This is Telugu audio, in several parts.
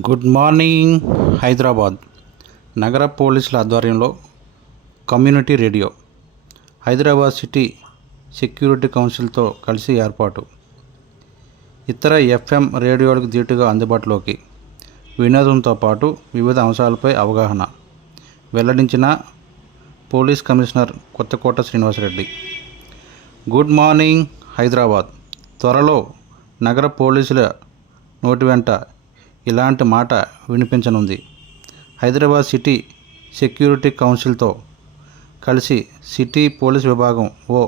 గుడ్ మార్నింగ్ హైదరాబాద్ నగర పోలీసుల ఆధ్వర్యంలో community radio Hyderabad city security కౌన్సిల్తో కలిసి ఏర్పాటు. ఇతర ఎఫ్ఎం రేడియోలకు ధీటుగా అందుబాటులోకి, వినోదంతో పాటు వివిధ అంశాలపై అవగాహన వెల్లడించిన police commissioner Kothakota Srinivasa Reddy. Good morning Hyderabad. త్వరలో నగర పోలీసుల నోటి వెంట ఇలాంటి మాట వినిపించనుంది. హైదరాబాద్ సిటీ సెక్యూరిటీ కౌన్సిల్తో కలిసి సిటీ పోలీస్ విభాగం ఓ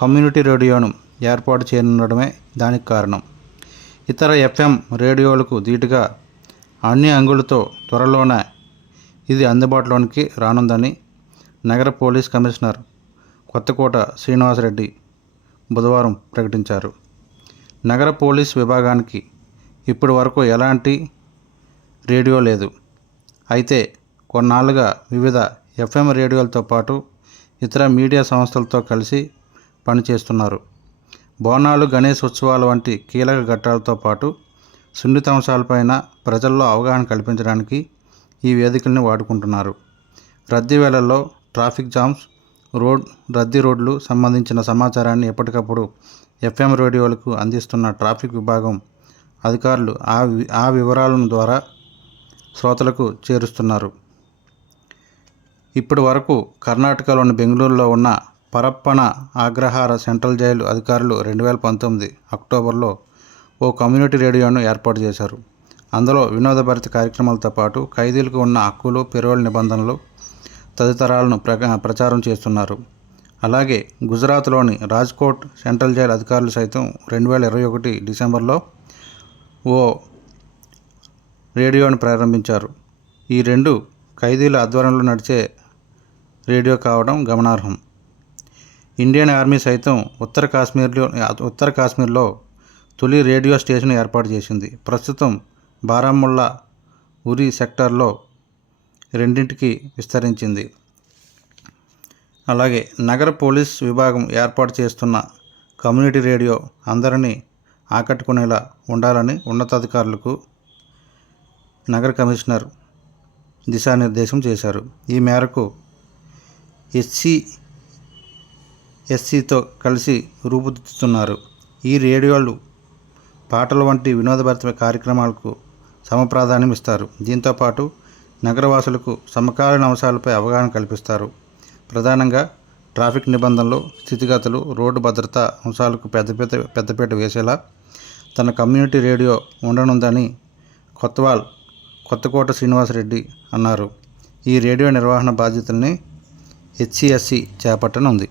కమ్యూనిటీ రేడియోను ఏర్పాటు చేయనుండడమే దానికి కారణం. ఇతర ఎఫ్ఎం రేడియోలకు ధీటుగా అన్ని అంగులతో త్వరలోనే ఇది అందుబాటులోనికి రానుందని నగర పోలీస్ కమిషనర్ కొత్తకోట శ్రీనివాసరెడ్డి బుధవారం ప్రకటించారు. నగర పోలీస్ విభాగానికి ఇప్పటి వరకు ఎలాంటి రేడియో లేదు. అయితే కొన్నాళ్ళుగా వివిధ ఎఫ్ఎం రేడియోలతో పాటు ఇతర మీడియా సంస్థలతో కలిసి పనిచేస్తున్నారు. బోనాలు, గణేష్ ఉత్సవాల వంటి కీలక ఘట్టాలతో పాటు సున్నిత అంశాలపైన ప్రజల్లో అవగాహన కల్పించడానికి ఈ వేదికల్ని వాడుకుంటున్నారు. రద్దీ వేళల్లో ట్రాఫిక్ జామ్స్, రోడ్లు సంబంధించిన సమాచారాన్ని ఎప్పటికప్పుడు ఎఫ్ఎం రేడియోలకు అందిస్తున్న ట్రాఫిక్ విభాగం అధికారులు ఆ వివరాలను ద్వారా శ్రోతలకు చేరుస్తున్నారు. ఇప్పటి వరకు కర్ణాటకలోని బెంగళూరులో ఉన్న పరప్పన అగ్రహార సెంట్రల్ జైలు అధికారులు 2019 అక్టోబర్లో ఓ కమ్యూనిటీ రేడియోను ఏర్పాటు చేశారు. అందులో వినోదభరిత కార్యక్రమాలతో పాటు ఖైదీలకు ఉన్న హక్కులు, పెరోల్ నిబంధనలు తదితరాలను ప్రచారం చేస్తున్నారు. అలాగే గుజరాత్లోని రాజ్కోట్ సెంట్రల్ జైలు అధికారులు సైతం 2021 డిసెంబర్లో ఓ రేడియోను ప్రారంభించారు. ఈ రెండు ఖైదీల ఆధ్వర్యంలో నడిచే రేడియో కావడం గమనార్హం. ఇండియన్ ఆర్మీ సైతం ఉత్తర కాశ్మీర్లో తొలి రేడియో స్టేషన్ ఏర్పాటు చేసింది. ప్రస్తుతం బారాముల్లా, ఉరి సెక్టార్లో రెండింటికి విస్తరించింది. అలాగే నగర పోలీస్ విభాగం ఏర్పాటు చేస్తున్న కమ్యూనిటీ రేడియో అందరినీ ఆకట్టుకునేలా ఉండాలని ఉన్నతాధికారులకు నగర కమిషనర్ దిశానిర్దేశం చేశారు. ఈ మేరకు ఎస్సీతో కలిసి రూపుదిద్దుతున్నారు. ఈ రేడియోలు పాటల వంటి వినోదభరిత కార్యక్రమాలకు సమప్రాధాన్యం ఇస్తారు. దీంతోపాటు నగరవాసులకు సమకాలీన అంశాలపై అవగాహన కల్పిస్తారు. ప్రధానంగా ట్రాఫిక్ నిబంధనలు, స్థితిగతులు, రోడ్డు భద్రతా అంశాలకు పెద్దపీట వేసేలా తన కమ్యూనిటీ రేడియో ఉండనుందని కొత్తకోట శ్రీనివాసరెడ్డి అన్నారు. ఈ రేడియో నిర్వహణ బాధ్యతల్ని హెచ్సిఎస్సి చేపట్టనుంది.